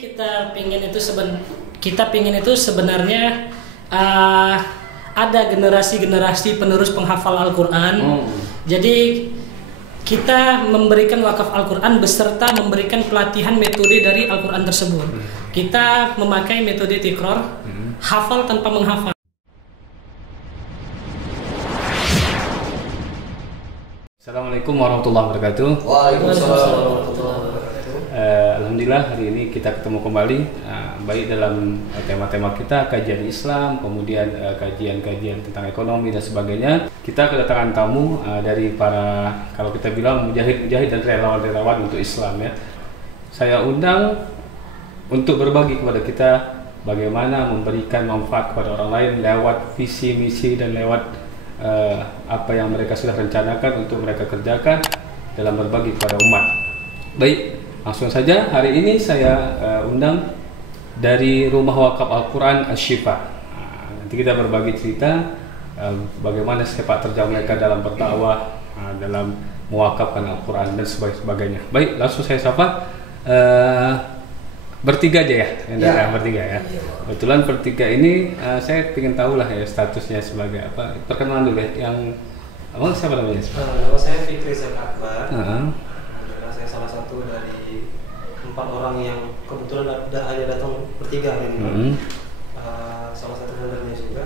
Kita pingin itu sebenarnya ada generasi-generasi penerus penghafal Al-Quran. Jadi kita memberikan wakaf Al-Quran beserta memberikan pelatihan metode dari Al-Quran tersebut. Kita memakai metode tikror, hafal tanpa menghafal. Assalamualaikum warahmatullahi wabarakatuh. Waalaikumsalam warahmatullahi wabarakatuh. Alhamdulillah hari ini kita ketemu kembali, baik dalam tema-tema kita kajian Islam, kemudian kajian-kajian tentang ekonomi dan sebagainya. Kita kedatangan tamu dari para, kalau kita bilang mujahid-mujahid dan relawan-relawan untuk Islam ya. Saya undang untuk berbagi kepada kita bagaimana memberikan manfaat kepada orang lain lewat visi misi dan lewat apa yang mereka sudah rencanakan untuk mereka kerjakan dalam berbagi kepada umat. Baik, langsung saja hari ini saya undang dari Rumah Wakaf Al-Quran Asy-Syifa. Nanti kita berbagi cerita bagaimana sepak terjang mereka dalam berdakwah, dalam mewakafkan Al-Quran dan sebagainya. Baik, langsung saya sapa bertiga aja ya, bertiga ya. Kebetulan bertiga ini saya ingin tahu lah ya statusnya sebagai apa. Perkenalan dulu ya, yang abang siapa namanya? Nama saya Fikri Zakatbar. Saya salah satu dari 4 orang yang kebetulan hanya datang bertiga hari ini. Salah satu foundernya juga.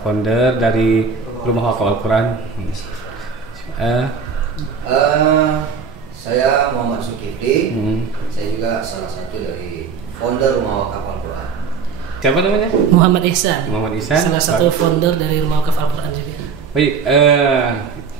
Founder dari Rumah Wakaf Al-Quran. Saya Muhammad Zulkifli. Saya juga salah satu dari founder Rumah Wakaf Al-Quran. Siapa namanya? Muhammad Ihsan. Salah satu founder dari Rumah Wakaf Al-Quran juga. Baik,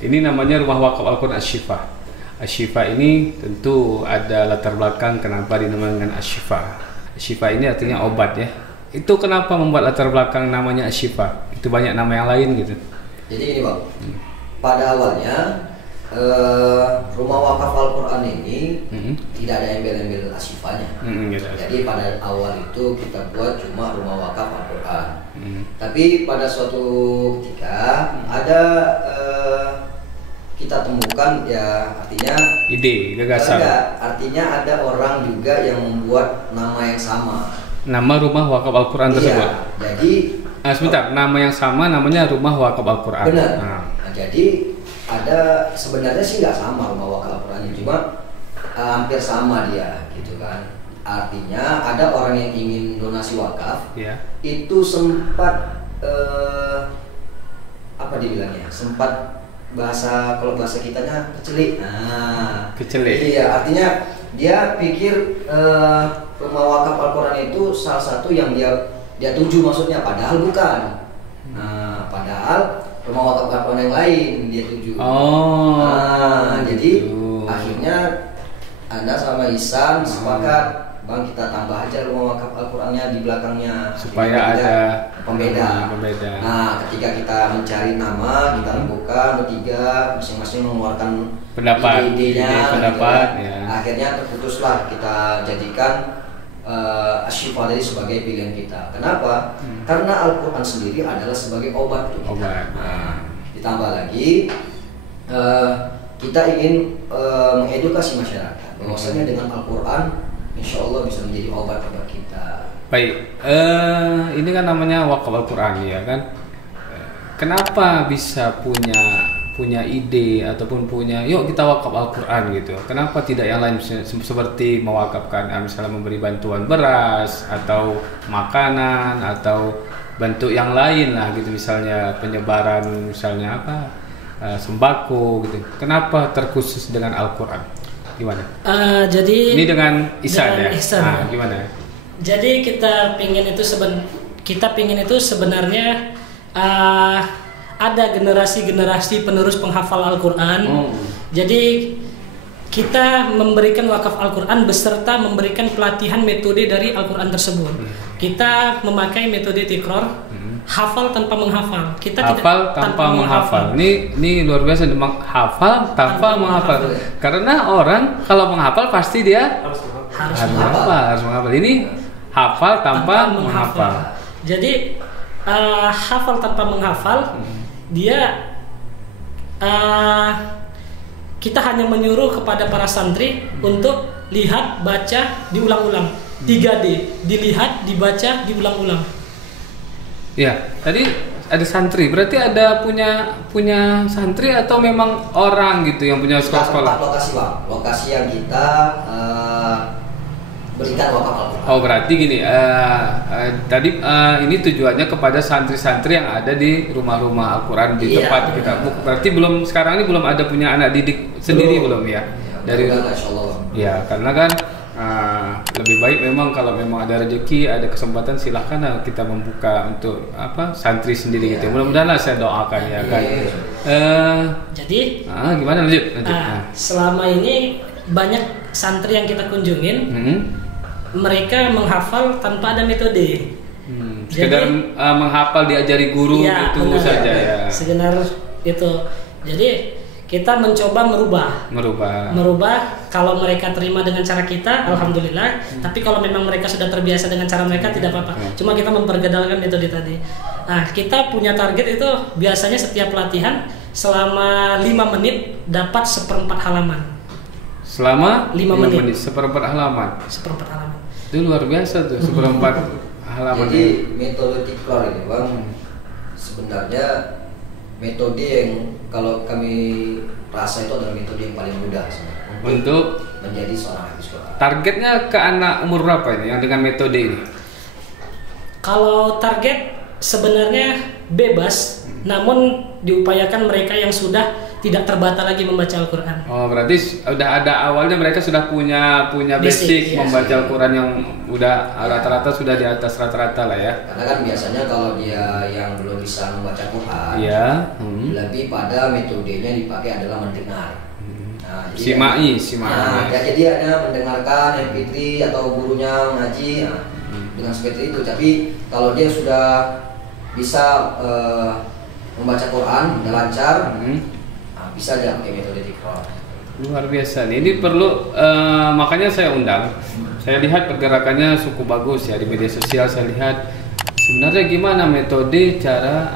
ini namanya Rumah Wakaf Al-Quran Asy-Syifa. Asy-Syifa ini tentu ada latar belakang kenapa dinamakan Asy-Syifa. Asy-Syifa ini artinya obat ya. Itu kenapa membuat latar belakang namanya Asy-Syifa? Itu banyak nama yang lain gitu. Jadi ini Bang, pada awalnya Rumah Wakaf Al-Quran ini tidak ada embel-embel Asy-Syifanya. Jadi pada awal itu kita buat cuma Rumah Wakaf Al-Quran. Tapi pada suatu ketika ada kita temukan ya, artinya ide, gagasan. Artinya ada orang juga yang membuat nama yang sama. Nama Rumah Wakaf Al-Quran tersebut. Jadi sebentar, nama yang sama namanya Rumah Wakaf Al-Quran. Benar. Nah, jadi ada sebenarnya sih nggak sama Rumah Wakaf Al-Quran, cuma hampir sama dia gitu kan. Artinya ada orang yang ingin donasi wakaf, itu sempat apa dibilangnya? Sempat kalau bahasa kitanya kecelik. Nah, kecelik. Iya, artinya dia pikir Rumah Wakaf Al-Quran itu salah satu yang dia tuju maksudnya, padahal bukan. Nah, padahal Rumah Wakaf Al-Quran yang lain dia tuju. Jadi akhirnya Anda sama Ihsan sepakat, Bang, kita tambah aja Rumah Wakaf Al-Qurannya di belakangnya supaya ada pembeda. Nah, ketika kita mencari nama, kita rembukan bertiga, masing-masing mengeluarkan ide-idenya, akhirnya terputuslah kita jadikan Asy-Syifa tadi sebagai pilihan kita. Kenapa? Karena Al-Quran sendiri adalah sebagai obat untuk kita. Ditambah lagi kita ingin mengedukasi masyarakat bahwasanya dengan Al-Quran insya Allah bisa menjadi obat buat kita. Baik, ini kan namanya Wakaf Al-Quran ya kan. Kenapa bisa punya ide ataupun punya yuk kita wakaf Al-Quran gitu? Kenapa tidak yang lain seperti mewakafkan misalnya memberi bantuan beras atau makanan atau bentuk yang lain lah gitu, misalnya penyebaran misalnya apa sembako gitu. Kenapa terkhusus dengan Al-Quran? Gimana? Jadi ini dengan Ihsan ya. Gimana? Jadi kita pingin itu sebenarnya ada generasi-generasi penerus penghafal Al-Quran. Jadi kita memberikan wakaf Al-Quran beserta memberikan pelatihan metode dari Al-Quran tersebut. Kita memakai metode tikror, hafal tanpa menghafal. Kita hafal tanpa menghafal. Ini luar biasa, hafal tanpa menghafal. Karena orang kalau menghafal pasti dia harus menghafal. Ini hafal tanpa menghafal. Jadi hafal tanpa menghafal, dia kita hanya menyuruh kepada para santri untuk lihat, baca, diulang-ulang. 3D, dilihat, dibaca, diulang-ulang. Ya, tadi ada santri, berarti ada punya santri atau memang orang gitu yang punya sekolah-sekolah? Lokasi Bang, lokasi yang kita berikan wakaf Al-Quran. Oh berarti gini, tadi ini tujuannya kepada santri-santri yang ada di rumah-rumah Al-Quran di tempat kita. Berarti sekarang ini belum ada punya anak didik sendiri belum ya? Dari ya, karena kan lebih baik memang kalau memang ada rezeki, ada kesempatan, silahkan kita membuka untuk santri sendiri gitu. Mudah-mudahan saya doakan ya kan. Jadi gimana lanjut? Selama ini banyak santri yang kita kunjungin, mereka menghafal tanpa ada metode. Sekedar menghafal diajari guru itu saja ya. Sekedar itu. Jadi kita mencoba merubah. Kalau mereka terima dengan cara kita, alhamdulillah. Tapi kalau memang mereka sudah terbiasa dengan cara mereka, tidak apa-apa. Cuma kita mempergadalkan metode tadi. Nah, kita punya target itu biasanya setiap pelatihan selama 5 menit dapat 1/4 halaman. Selama 5 menit 1/4 halaman. 1/4 halaman. Itu luar biasa tuh 1/4 halaman. Jadi metode Tikror ini Bang, sebenarnya metode yang kalau kami rasa itu adalah metode yang paling mudah untuk menjadi seorang hafiz Quran. Targetnya ke anak umur berapa ini yang dengan metode ini? Kalau target sebenarnya bebas, namun diupayakan mereka yang sudah tidak terbata lagi membaca Al-Quran. Oh berarti udah ada awalnya, mereka sudah punya basic membaca Al-Quran yang udah rata-rata sudah di atas rata-rata lah ya. Karena kan biasanya kalau dia yang belum bisa membaca Quran, lebih pada metodenya dipakai adalah mendengar. Simai. Jadi ada mendengarkan MP3 atau gurunya ngaji, dengan seperti itu. Tapi kalau dia sudah bisa membaca Quran, udah lancar, bisa aja pakai metode Tikror. Luar biasa nih. Ini perlu makanya saya undang. Saya lihat pergerakannya cukup bagus ya di media sosial. Saya lihat sebenarnya gimana metode cara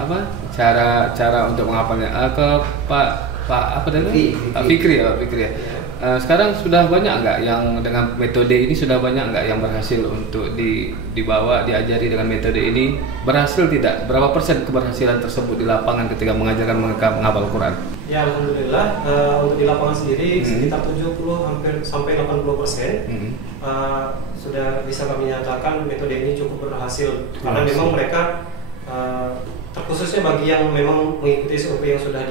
untuk menghafalnya ke Pak Fikri ya. Sekarang sudah banyak nggak yang dengan metode ini, sudah banyak nggak yang berhasil untuk dibawa diajari dengan metode ini? Berhasil tidak? Berapa persen keberhasilan tersebut di lapangan ketika mengajarkan mereka menghafal Quran? Ya alhamdulillah, untuk di lapangan sendiri sekitar 70 hampir sampai 80% sudah bisa kami nyatakan metode ini cukup berhasil. Karena memang mereka terkhususnya bagi yang memang mengikuti SOP yang sudah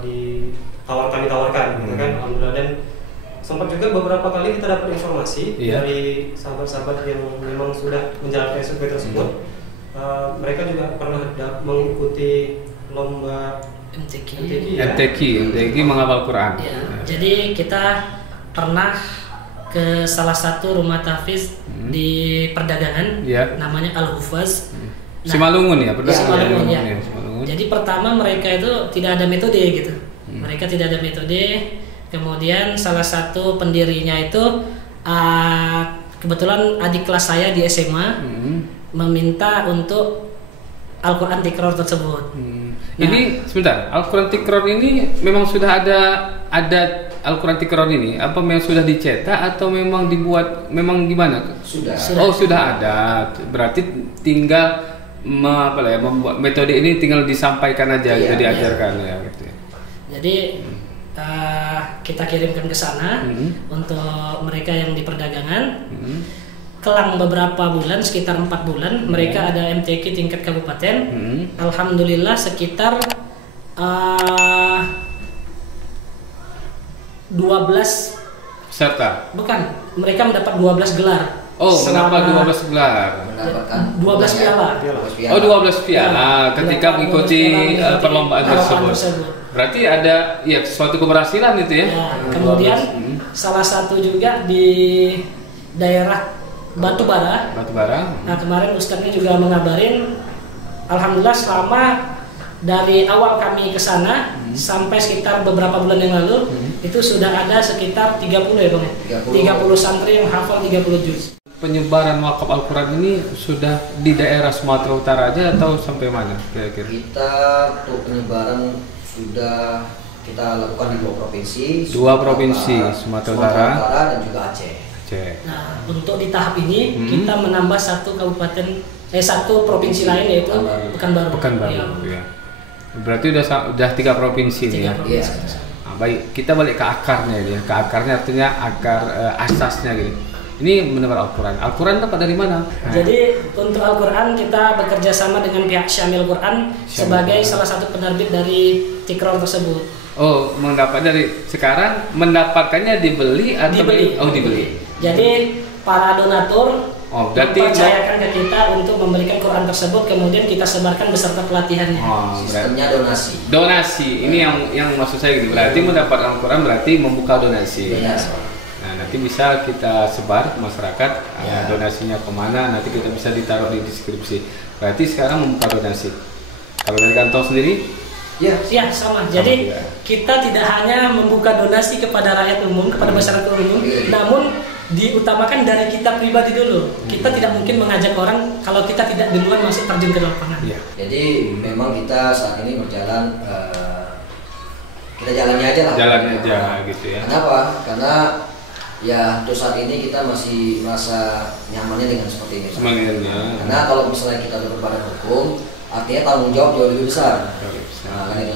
ditawarkan gitu kan, alhamdulillah. Dan sempat juga beberapa kali kita dapat informasi dari sahabat-sahabat yang memang sudah menjalankan SOP tersebut. Mereka juga pernah mengikuti lomba MTQ menghafal Quran. Ya, jadi kita pernah ke salah satu rumah tahfiz di perdagangan, namanya Al-Hufaz. Simalungun ya, Simalungun ya. Jadi pertama mereka itu tidak ada metode gitu. Mereka tidak ada metode. Kemudian salah satu pendirinya itu kebetulan adik kelas saya di SMA meminta untuk Al-Quran Tikror tersebut. Ini sebentar, Al-Quran Tikror ini memang sudah ada Al-Quran Tikror ini, apa memang sudah dicetak atau memang dibuat, memang gimana? Sudah. Sudah ada. Berarti tinggal membuat metode ini tinggal disampaikan aja gitu, diajarkan ya gitu. Jadi kita kirimkan ke sana untuk mereka yang di perdagangan. Kelang beberapa bulan, sekitar 4 bulan, mereka ada MTQ tingkat kabupaten. Alhamdulillah sekitar 12 peserta. Bukan, mereka mendapat 12 gelar. Mendapat 12 gelar. Mendapatkan 12 piala. 12 piala ketika mengikuti perlombaan tersebut. Berarti ada suatu keberhasilan itu ya. Kemudian salah satu juga di daerah Batubara. Nah kemarin Ustadznya juga mengabarin, alhamdulillah selama dari awal kami ke sana sampai sekitar beberapa bulan yang lalu itu sudah ada sekitar 30 ya Bang. 30 santri yang hafal 30 juz. Penyebaran wakaf Al-Quran ini sudah di daerah Sumatera Utara aja atau sampai mana kira-kira? Kita untuk penyebaran sudah kita lakukan di 2 provinsi. Sumatera Utara dan juga Aceh. Nah, untuk di tahap ini kita menambah satu provinsi lain yaitu Pekanbaru. Ya. Berarti udah 3 provinsi nih ya. Nah, baik, kita balik ke akarnya ini ya. Ke akarnya artinya akar asasnya gitu. Ini menebar Al-Quran. Al-Quran dapat dari mana? Jadi untuk Al-Quran kita bekerja sama dengan pihak Syamil Quran sebagai salah satu penerbit dari Tikror tersebut. Oh, mendapatkannya dibeli atau dibeli? Oh, dibeli. Jadi para donatur mempercayakan ke kita untuk memberikan Quran tersebut, kemudian kita sebarkan beserta pelatihannya. Sistemnya donasi. Ini yang maksud saya gitu. Berarti mendapat Al-Quran berarti membuka donasi. Nah, nanti bisa kita sebar ke masyarakat, donasinya kemana, nanti kita bisa ditaruh di deskripsi. Berarti sekarang membuka donasi. Kalau dari kantor sendiri? Ya, sama. Jadi kita tidak hanya membuka donasi kepada rakyat umum, kepada masyarakat umum, namun diutamakan dari kita pribadi dulu. Kita tidak mungkin mengajak orang kalau kita tidak duluan masuk terjun ke lapangan. Jadi memang kita saat ini berjalan, kita jalani aja lah. Gitu ya. Kenapa? Karena ya untuk saat ini kita masih merasa nyamannya dengan seperti ini. Karena kalau misalnya kita berbadan hukum, artinya tanggung jawab jauh lebih besar.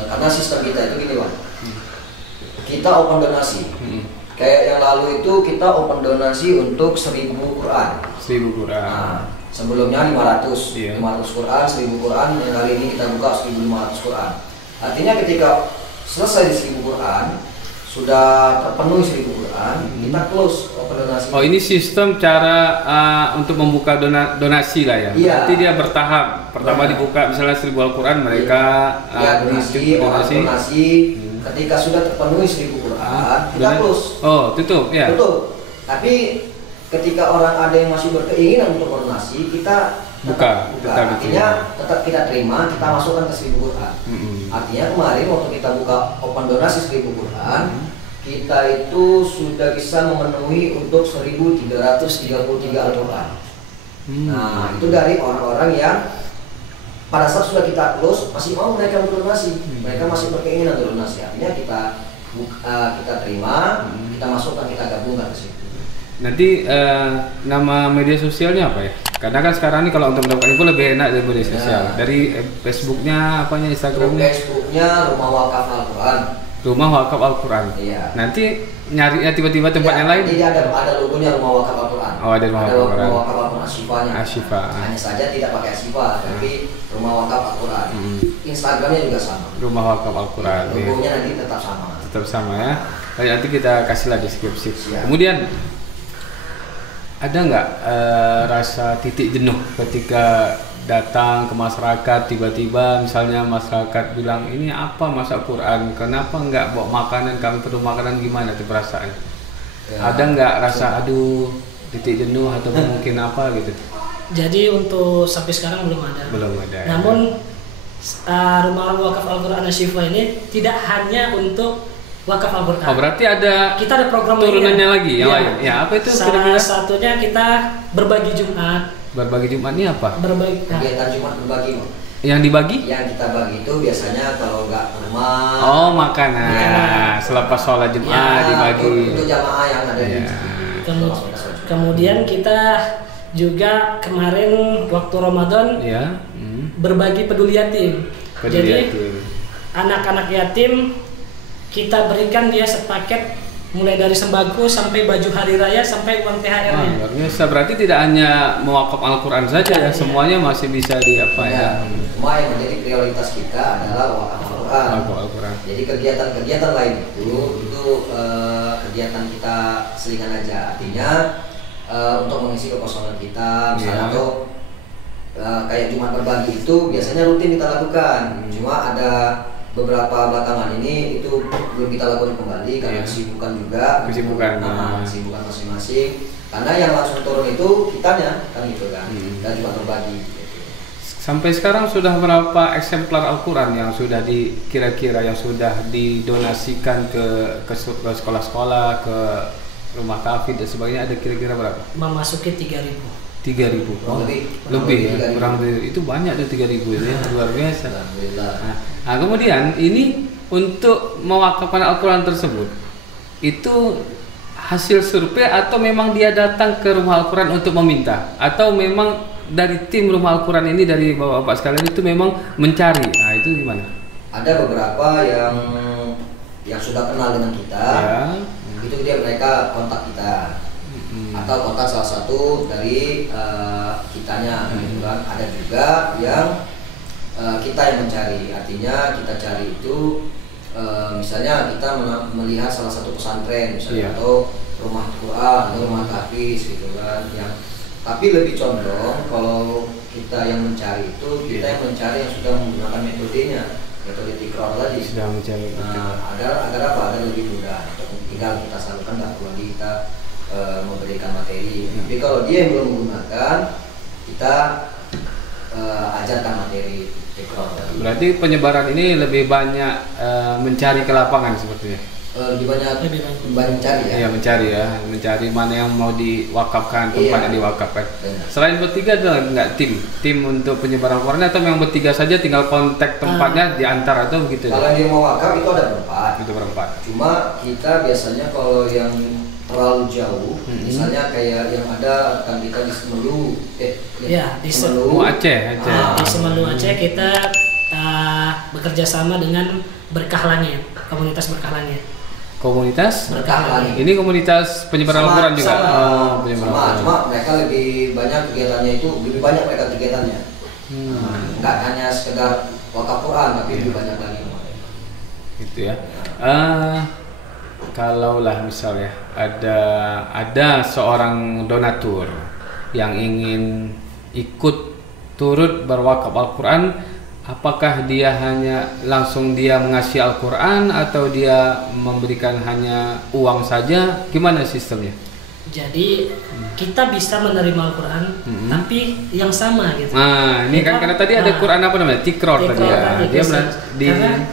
Karena sistem kita itu gini Bang, kita open donasi. Kayak yang lalu itu kita open donasi untuk 1000 Quran. 1000 Quran. Nah, sebelumnya 500 Quran, 1000 Quran. Yang kali ini kita buka 1500 Quran. Artinya ketika selesai 1000 Quran, sudah terpenuhi 1000 Quran, kita close open donasi. Oh, ini sistem cara untuk membuka donasi lah ya. Berarti dia bertahap. Pertama dibuka misalnya 1000 Al-Quran, mereka donasi. Ketika sudah terpenuhi 1000 Quran, kita close. Oh, tutup ya. Tutup. Tapi ketika orang ada yang masih berkeinginan untuk berdonasi, kita buka. Artinya tetap kita terima, kita masukkan ke 1000 Quran. Artinya kemarin waktu kita buka open donasi 1000 Quran, kita itu sudah bisa memenuhi untuk 1333 Al-Quran. Nah, itu dari orang-orang yang pada saat sudah kita close masih mau mereka berdonasi, mereka masih berkeinginan berdonasi. Artinya kita terima, kita masukkan, kita gabungkan ke situ. Nanti nama media sosialnya apa ya? Karena kan sekarang ini kalau untuk mendapatkan info lebih enak dari media sosial. Dari Facebooknya, Instagramnya? Facebooknya Rumah Wakaf Al-Quran. Rumah Wakaf Al-Quran. Iya. Nanti nyari tiba-tiba tempat yang lain? Jadi ada logonya Rumah Wakaf Al-Quran. Oh, ada Rumah Wakaf Al-Quran. Rumah Wakaf Al-Quran Asyifa. Hanya saja tidak pakai Asyifa, tapi Rumah Wakaf Al-Quran. Instagramnya juga sama. Rumah Wakaf Al-Quran. Logonya nanti tetap sama. Tetap sama ya. Nanti kita kasihlah deskripsi. Kemudian ada nggak rasa titik jenuh ketika datang ke masyarakat, tiba-tiba misalnya masyarakat bilang ini apa masa Quran, kenapa nggak bawa makanan, kami perlu makanan, gimana tuh perasaan? Ada nggak rasa aduh titik jenuh atau mungkin apa gitu? Jadi untuk sampai sekarang belum ada. Namun Rumah Wakaf Al-Quran Asyifa ini tidak hanya untuk wakaf Al-Quran. Oh, berarti kita ada program turunannya lagi yang lain. Ya, apa itu? Salah satunya kita berbagi Jumat. Berbagi Jumat ini apa? Kegiatan Jumat berbagi. Yang dibagi? Yang kita bagi itu biasanya kalau nggak rumah. Oh, makanan. Selepas sholat Jumat dibagi. Untuk jamaah yang ada di Kemudian kita juga kemarin waktu Ramadan berbagi peduli yatim. Jadi anak-anak yatim kita berikan dia sepaket, mulai dari sembako sampai baju hari raya sampai uang THR-nya. Luar biasa. Berarti tidak hanya mewakaf Al-Quran saja ya, semuanya masih bisa ya. Semua yang menjadi prioritas kita adalah wakaf Al-Quran. Jadi kegiatan-kegiatan lain itu kegiatan kita selingan aja. Artinya untuk mengisi kekosongan kita, misalnya atau kayak Jumat berbagi itu biasanya rutin kita lakukan. Cuma ada beberapa belakangan ini itu belum kita lakukan kembali karena kesibukan masing-masing. Karena yang langsung turun itu kitanya kan gitu kan, dan cuma berbagi. Sampai sekarang sudah berapa eksemplar Al-Quran yang sudah kira-kira yang sudah didonasikan ke sekolah-sekolah, ke rumah kafir dan sebagainya, ada kira-kira berapa? Memasuki 3.000. 3.000. Oh, lebih ya, kurang lebih. Itu banyak ada 3.000 itu ya, luar biasa. Nah, kemudian ini untuk mewakafkan Al-Quran tersebut itu hasil survei atau memang dia datang ke rumah Al-Quran untuk meminta, atau memang dari tim rumah Al-Quran ini, dari bapak-bapak sekalian itu memang mencari? Nah, itu gimana? Ada beberapa yang sudah kenal dengan kita, itu mereka kontak kita, atau kontak salah satu dari kitanya, gitu kan. Ada juga yang kita yang mencari, artinya kita cari itu misalnya kita melihat salah satu pesantren misalnya, atau rumah Quran atau rumah tahfiz gitu kan, yang tapi lebih condong kalau kita yang mencari itu kita yang mencari yang sudah menggunakan metodenya, metode tikrar tadi. Sudah mencari. Agar apa? Agar lebih mudah. Tinggal kita salurkan, nggak perlu lagi kita memberikan materi. Tapi kalau dia yang belum menggunakan, kita ajarkan materi tikrar tadi. Berarti penyebaran ini lebih banyak mencari ke lapangan sepertinya. Lebih banyak mencari ya. Iya, mencari mana yang mau diwakafkan, tempat yang diwakafkan. Selain bertiga ada nggak tim untuk penyebaran Al-Quran, atau memang bertiga saja tinggal kontak tempatnya diantar atau begitu? Kalau dia mau wakaf itu ada berempat. Itu berempat. Cuma kita biasanya kalau yang terlalu jauh, misalnya kayak yang ada kan kita di Semelu, di Semelu Aceh. Di Semelu Aceh kita bekerja sama dengan Berkah Langit, komunitas Berkah Langit. Komunitas? Berkah Langit. Ini komunitas penyebaran Al-Quran juga. Cuma mereka lebih banyak kegiatannya nggak hanya sekedar wakaf Quran, tapi lebih banyak lagi. Gitu ya. Kalaulah misalnya ada seorang donatur yang ingin ikut turut berwakaf Al-Quran, apakah dia hanya langsung dia mengasih Al-Quran, atau dia memberikan hanya uang saja? Gimana sistemnya? Jadi kita bisa menerima Al-Quran, tapi yang sama gitu. Nah, ini kan karena tadi ada Quran apa namanya? Tikrar tadi ya. Karena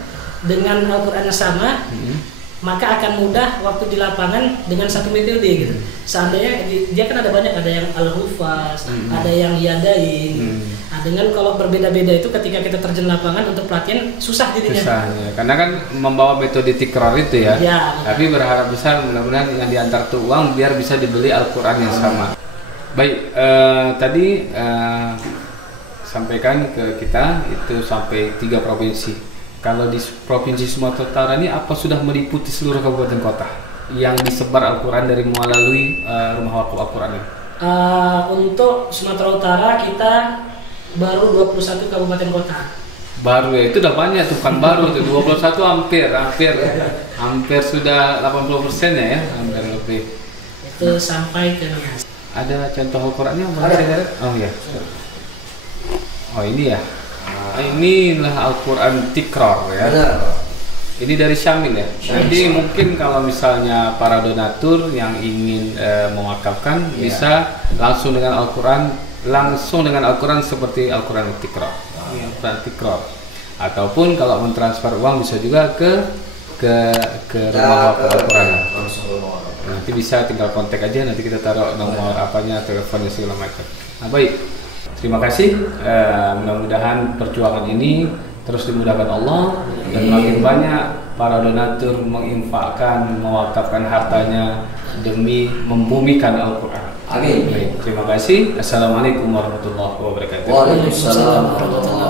dengan Al-Quran yang sama, maka akan mudah waktu di lapangan dengan satu metode gitu. Seandainya dia kan ada banyak, ada yang Al-Hufaz, ada yang Yadain. Nah, dengan kalau berbeda-beda itu ketika kita terjun lapangan untuk pelatihan susah jadinya. Susah ya. Karena kan membawa metode tikrar itu ya. Tapi berharap besar mudah-mudahan dengan diantar tuh uang biar bisa dibeli Al-Quran yang sama. Baik, tadi sampaikan ke kita itu sampai 3 provinsi. Kalau di Provinsi Sumatera Utara ini apa sudah meliputi seluruh kabupaten kota yang disebar Al-Quran dari melalui rumah wakaf Al-Quran ini? Untuk Sumatera Utara kita baru 21 kabupaten kota. Baru ya, itu udah banyak tuh, kan baru tuh 21 hampir sudah 80% ya, hampir lebih. Itu sampai ke Nias. Ada contoh Al-Qurannya? Oh iya. Oh ini ya. Inilah Al-Quran Tikrar ya. Ini dari Syamil ya. Nanti mungkin kalau misalnya para donatur yang ingin mewakafkan bisa langsung dengan Al-Quran seperti Al-Quran Tikrar. Ataupun kalau mentransfer uang bisa juga ke rumah wakaf Al-Quran. Nanti bisa tinggal kontak aja, nanti kita taruh nomor apanya, teleponnya segala macam. Nah, baik. Terima kasih, mudah-mudahan perjuangan ini terus dimudahkan Allah dan makin banyak para donatur menginfakkan, mewakafkan hartanya demi membumikan Al-Quran. Amin. Baik, terima kasih. Assalamualaikum warahmatullahi wabarakatuh. Waalaikumsalam warahmatullahi wabarakatuh.